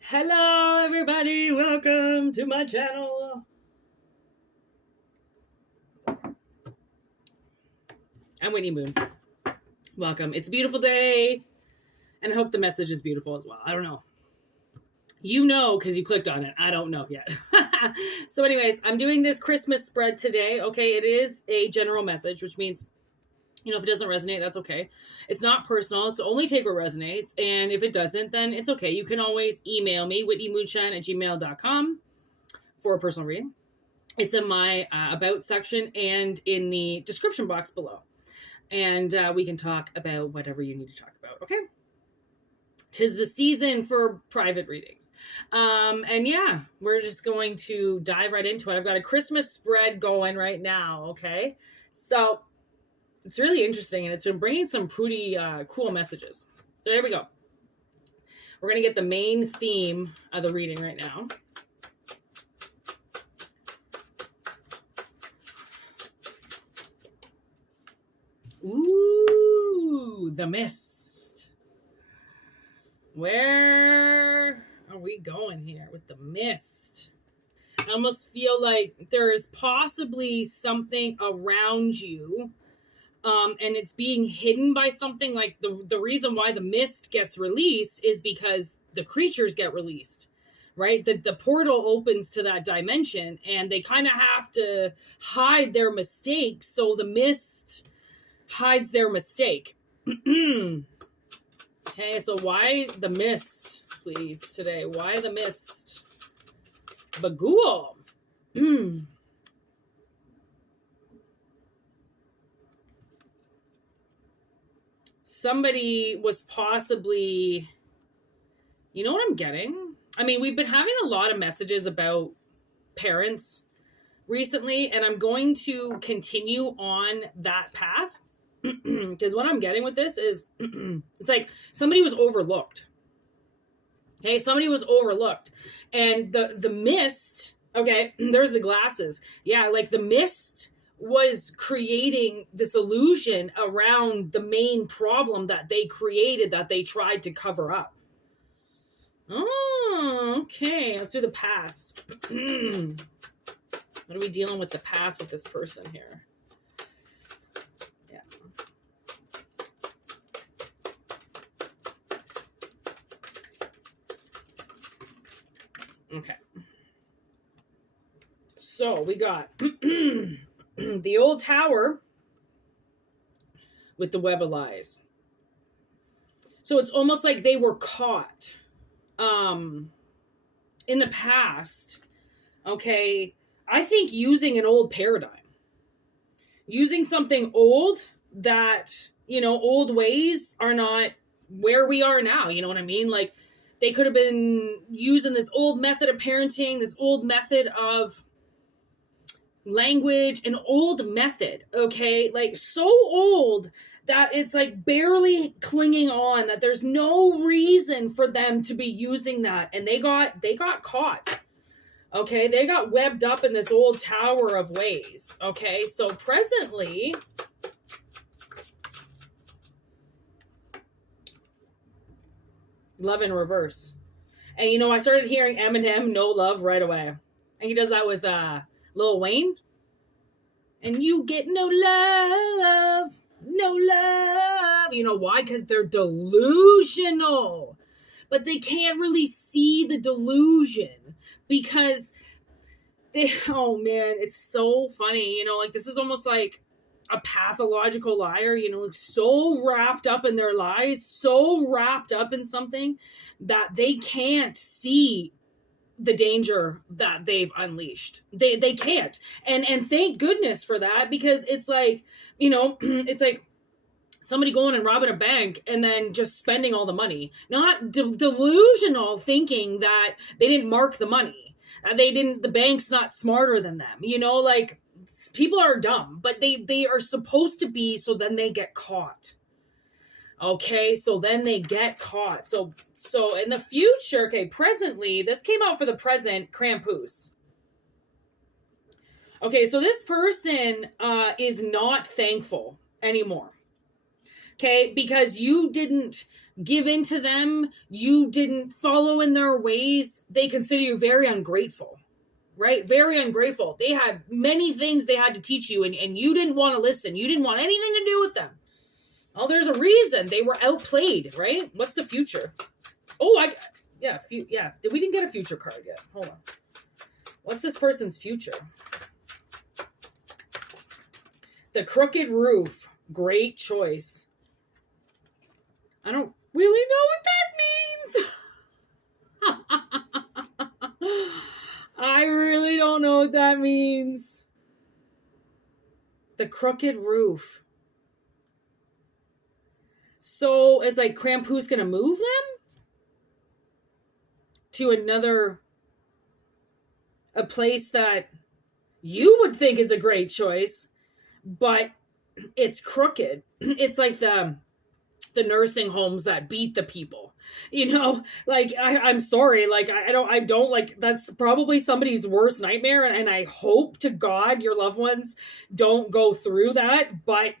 Hello, everybody. Welcome to my channel. I'm Whitney Moon. Welcome. It's a beautiful day, and I hope the message is beautiful as well. I don't know. You know, because you clicked on it. I don't know yet. So anyways, I'm doing this Christmas spread today. Okay, it is a general message, which means, if it doesn't resonate, that's okay. It's not personal, so only take what resonates. And if it doesn't, then it's okay. You can always email me, whitneymoonshine@gmail.com for a personal reading. It's in my about section and in the description box below. And we can talk about whatever you need to talk about, okay? 'Tis the season for private readings. And yeah, we're just going to dive right into it. I've got a Christmas spread going right now, okay? So it's really interesting, and it's been bringing some pretty cool messages. So there we go. We're going to get the main theme of the reading right now. Ooh, the mist. Where are we going here with the mist? I almost feel like there is possibly something around you, and it's being hidden by something. Like the reason why the mist gets released is because the creatures get released, right? The portal opens to that dimension, and they kind of have to hide their mistake, so the mist hides their mistake. Okay, so why the mist, please, today? Why the mist? Bagul. Somebody was possibly, you know what I'm getting? I mean, we've been having a lot of messages about parents recently, and I'm going to continue on that path. Because what I'm getting with this is it's like somebody was overlooked. Okay, somebody was overlooked. And the mist, okay, there's the glasses. Yeah, like the mist was creating this illusion around the main problem that they created, that they tried to cover up. Oh, okay. Let's do the past. What are we dealing with the past with this person here? Okay. So we got the old tower with the web of lies. So it's almost like they were caught in the past. Okay. I think using an old paradigm, using something old that, old ways are not where we are now. You know what I mean? Like, they could have been using this old method of parenting, this old method of language, an old method, okay? Like, so old that it's like barely clinging on, that there's no reason for them to be using that. And they got caught, okay? They got webbed up in this old tower of ways, okay? So presently, love in reverse. And I started hearing Eminem, No Love, right away. And he does that with Lil Wayne. And you get no love, no love. You know why? Because they're delusional. But they can't really see the delusion because oh man, it's so funny. Like, this is almost like a pathological liar, like so wrapped up in their lies, so wrapped up in something that they can't see the danger that they've unleashed. They can't. And thank goodness for that, because it's like, it's like somebody going and robbing a bank and then just spending all the money, not delusional thinking that they didn't mark the money. The bank's not smarter than them, like, people are dumb, but they are supposed to be, so then they get caught. Okay, so then they get caught. So in the future, okay, presently, this came out for the present, Krampus. Okay, so this person is not thankful anymore. Okay, because you didn't give in to them, you didn't follow in their ways, they consider you very ungrateful, right? Very ungrateful. They had many things they had to teach you, and you didn't want to listen. You didn't want anything to do with them. Well, there's a reason. They were outplayed, right? What's the future? Oh, we didn't get a future card yet. Hold on. What's this person's future? The Crooked Roof. Great choice. I don't really know what that means. I really don't know what that means. The Crooked Roof. So is like Krampus gonna move them to a place that you would think is a great choice, but it's crooked. It's like the nursing homes that beat the people, like I'm sorry, like I don't like, that's probably somebody's worst nightmare, and I hope to God your loved ones don't go through that. But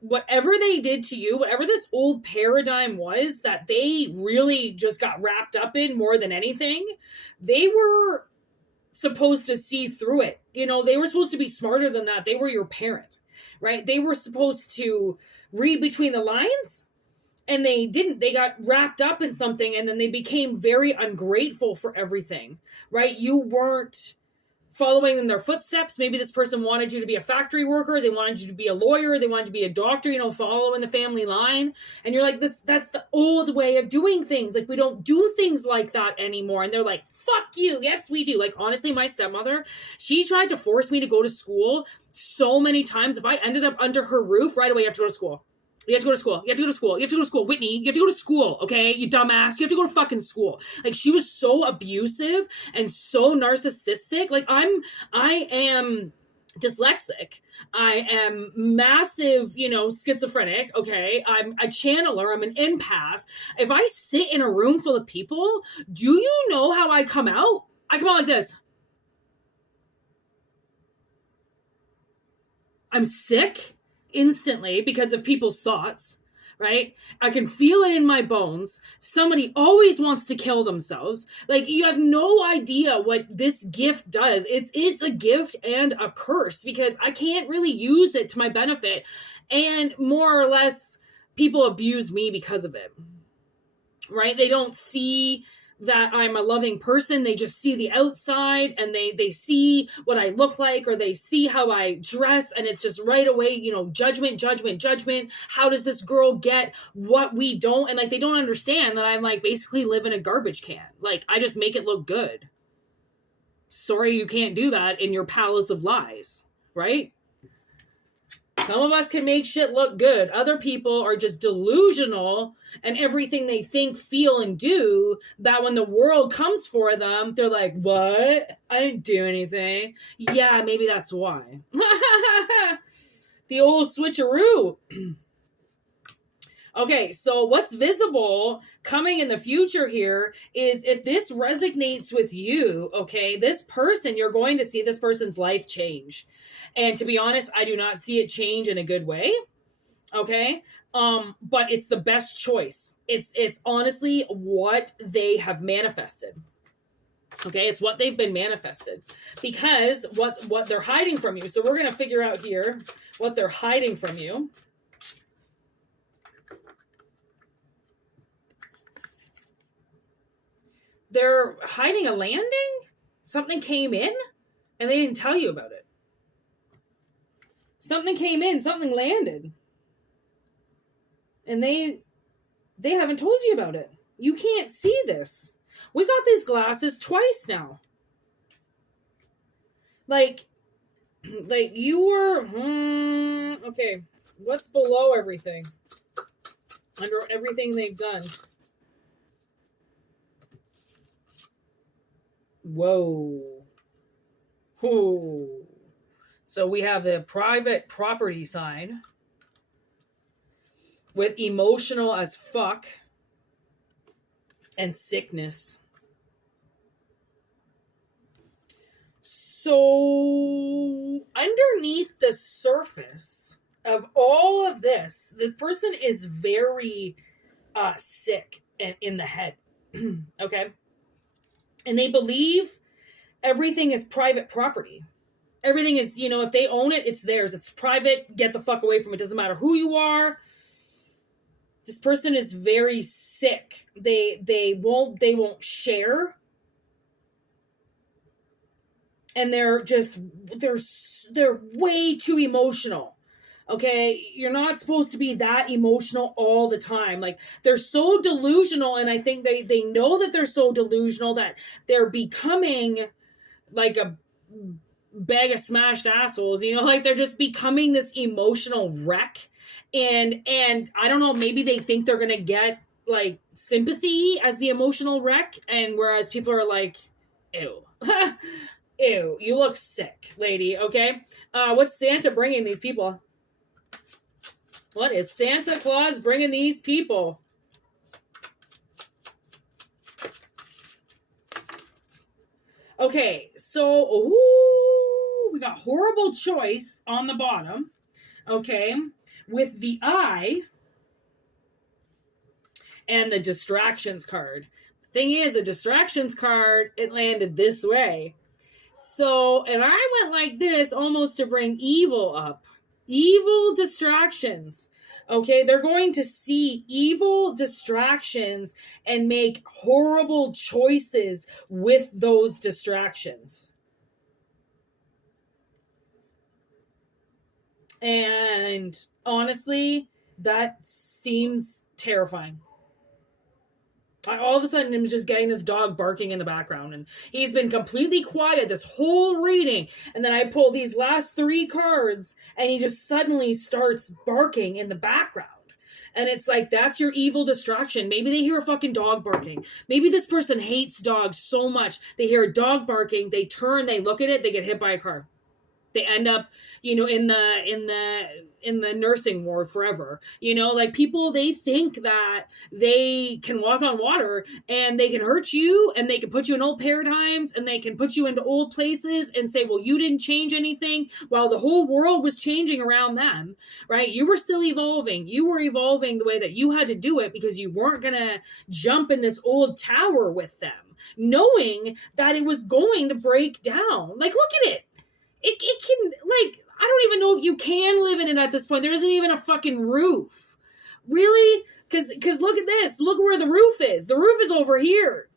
whatever they did to you, whatever this old paradigm was that they really just got wrapped up in more than anything, they were supposed to see through it. They were supposed to be smarter than that. They were your parent, right? They were supposed to read between the lines, and they didn't. They got wrapped up in something, and then they became very ungrateful for everything, right? You weren't following in their footsteps. Maybe this person wanted you to be a factory worker. They wanted you to be a lawyer. They wanted you to be a doctor, following the family line. And you're like, that's the old way of doing things. Like, we don't do things like that anymore. And they're like, fuck you. Yes, we do. Like, honestly, my stepmother, she tried to force me to go to school so many times. If I ended up under her roof, right away, you have to go to school. You have to go to school. You have to go to school. You have to go to school. Whitney, you have to go to school, okay? You dumbass. You have to go to fucking school. Like, she was so abusive and so narcissistic. Like, I am dyslexic. I am massive, schizophrenic, okay? I'm a channeler. I'm an empath. If I sit in a room full of people, do you know how I come out? I come out like this. I'm sick instantly because of people's thoughts, right? I can feel it in my bones. Somebody always wants to kill themselves. Like, you have no idea what this gift does. It's a gift and a curse, because I can't really use it to my benefit. And more or less, people abuse me because of it, right? They don't see that I'm a loving person. They just see the outside, and they see what I look like, or they see how I dress, and it's just right away, judgment. How does this girl get what we don't? And like, they don't understand that I'm like basically live in a garbage can. Like, I just make it look good. Sorry, you can't do that in your palace of lies, right? Some of us can make shit look good. Other people are just delusional, and everything they think, feel, and do, that when the world comes for them, they're like, what? I didn't do anything. Yeah, maybe that's why. The old switcheroo. Okay, so what's visible coming in the future here is, if this resonates with you, okay, this person, you're going to see this person's life change. And to be honest, I do not see it change in a good way. Okay. But it's the best choice. It's honestly what they have manifested. Okay. It's what they've been manifested, because what they're hiding from you. So we're going to figure out here what they're hiding from you. They're hiding a landing. Something came in and they didn't tell you about it. Something came in, something landed. And they haven't told you about it. You can't see this. We got these glasses twice now. Like you were, okay, what's below everything? Under everything they've done. Whoa. Whoa. So we have the private property sign with emotional as fuck and sickness. So underneath the surface of all of this person is very sick and in the head. Okay. And they believe everything is private property. Everything is, if they own it, it's theirs. It's private. Get the fuck away from it. Doesn't matter who you are. This person is very sick. They won't share. And they're way too emotional. Okay, you're not supposed to be that emotional all the time. Like, they're so delusional, and I think they know that they're so delusional that they're becoming like a bag of smashed assholes, like they're just becoming this emotional wreck. And I don't know, maybe they think they're gonna get like sympathy as the emotional wreck, and whereas people are like, ew. Ew, you look sick, lady. Okay, what's Santa bringing these people? What is Santa Claus bringing these people? Okay, so we got horrible choice on the bottom. Okay, with the eye and the distractions card. Thing is, a distractions card, it landed this way. So, and I went like this almost to bring evil up. Evil distractions. Okay, they're going to see evil distractions and make horrible choices with those distractions. And honestly, that seems terrifying. I all of a sudden am just getting this dog barking in the background, and he's been completely quiet this whole reading, and then I pull these last 3 cards and he just suddenly starts barking in the background. And it's like, that's your evil distraction. Maybe they hear a fucking dog barking. Maybe this person hates dogs so much. They hear a dog barking, they turn, they look at it, they get hit by a car. They end up, in the nursing ward forever. Like, people, they think that they can walk on water and they can hurt you and they can put you in old paradigms and they can put you into old places and say, well, you didn't change anything while the whole world was changing around them, right? You were still evolving. You were evolving the way that you had to do it because you weren't going to jump in this old tower with them, knowing that it was going to break down. Like, look at it. It can, like, I don't even know if you can live in it at this point. There isn't even a fucking roof. Really? Because look at this. Look where the roof is. The roof is over here.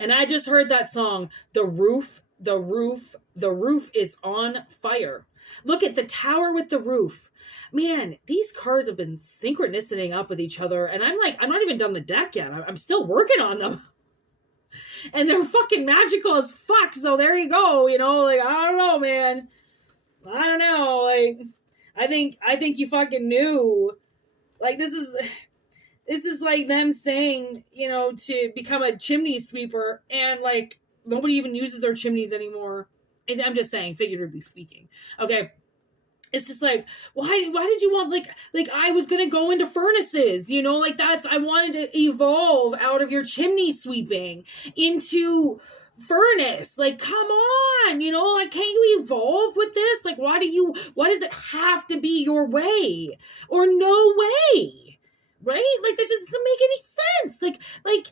And I just heard that song, The Roof is on fire. Look at the tower with the roof. Man, these cards have been synchronicity up with each other. And I'm like, I'm not even done the deck yet. I'm still working on them. And they're fucking magical as fuck. So there you go. Like, I don't know, man. I don't know. Like, I think you fucking knew. Like, this is like them saying, to become a chimney sweeper, and like nobody even uses their chimneys anymore. And I'm just saying, figuratively speaking. Okay. It's just like, why did you want, like I was going to go into furnaces, like I wanted to evolve out of your chimney sweeping into furnace. Like, come on, like, can't you evolve with this? Like, why does it have to be your way or no way? Right? Like, that just doesn't make any sense. Like,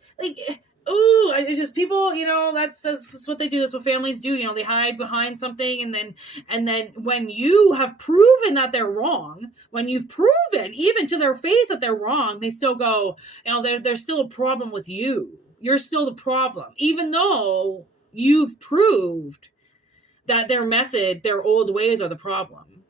oh, it's just people, that's what they do. That's what families do. They hide behind something, and then when you have proven that they're wrong, when you've proven even to their face that they're wrong, they still go, there's still a problem with you. You're still the problem, even though you've proved that their method, their old ways are the problem.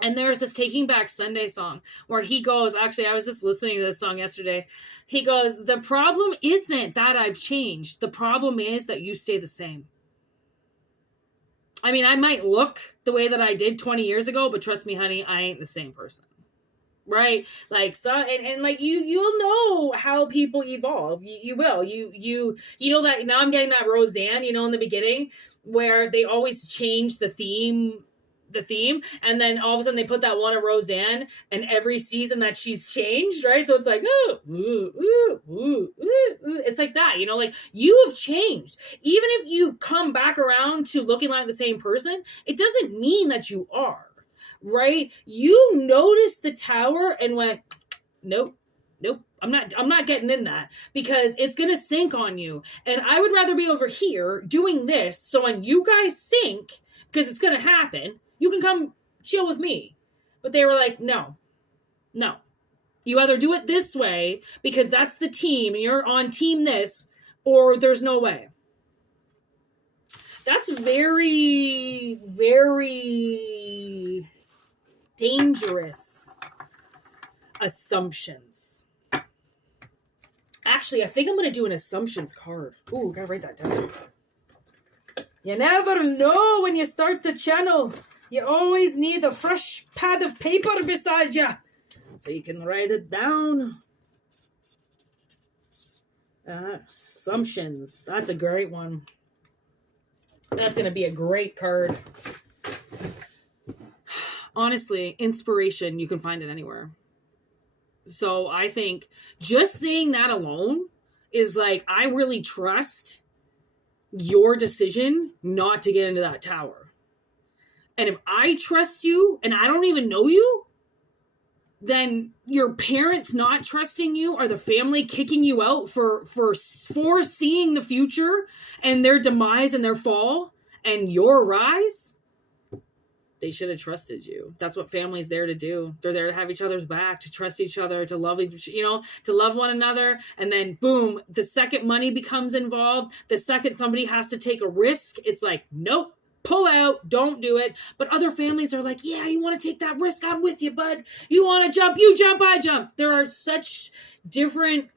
And there's this Taking Back Sunday song where he goes, actually, I was just listening to this song yesterday. He goes, the problem isn't that I've changed. The problem is that you stay the same. I mean, I might look the way that I did 20 years ago, but trust me, honey, I ain't the same person. Right? Like, so, and like, you'll know how people evolve. You will. You know that now I'm getting that Roseanne, in the beginning where they always change the theme, and then all of a sudden they put that one of Roseanne, and every season that she's changed, right? So it's like, it's like that, like, you have changed. Even if you've come back around to looking like the same person, it doesn't mean that you are, right? You noticed the tower and went, nope, Nope. I'm not getting in that because it's going to sink on you. And I would rather be over here doing this. So when you guys sink, because it's going to happen, you can come chill with me. But they were like, no. You either do it this way because that's the team and you're on team this, or there's no way. That's very, very dangerous assumptions. Actually, I think I'm going to do an assumptions card. Ooh, gotta write that down. You never know when you start the channel. You always need a fresh pad of paper beside you so you can write it down. Assumptions. That's a great one. That's going to be a great card. Honestly, inspiration, you can find it anywhere. So I think just saying that alone is like, I really trust your decision not to get into that tower. And if I trust you and I don't even know you, then your parents not trusting you or the family kicking you out for foreseeing the future and their demise and their fall and your rise, they should have trusted you. That's what family's there to do. They're there to have each other's back, to trust each other, to love to love one another. And then boom, the second money becomes involved, the second somebody has to take a risk, it's like, nope. Pull out, don't do it. But other families are like, yeah, you want to take that risk? I'm with you, bud. You want to jump? You jump, I jump. There are such different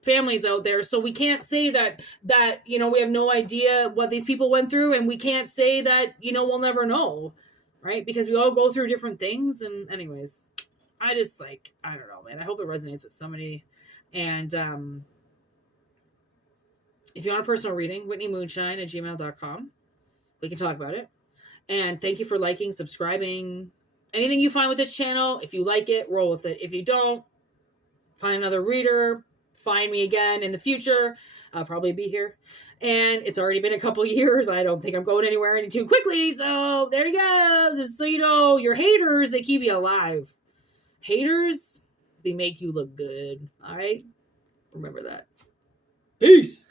families out there. So we can't say that, we have no idea what these people went through. And we can't say that, we'll never know. Right? Because we all go through different things. And anyways, I just I don't know, man. I hope it resonates with somebody. And if you want a personal reading, WhitneyMoonshine@gmail.com. We can talk about it. And thank you for liking, subscribing. Anything you find with this channel, if you like it, roll with it. If you don't, find another reader. Find me again in the future. I'll probably be here. And it's already been a couple years. I don't think I'm going anywhere any too quickly. So there you go. Just so you know, your haters, they keep you alive. Haters, they make you look good. All right? Remember that. Peace.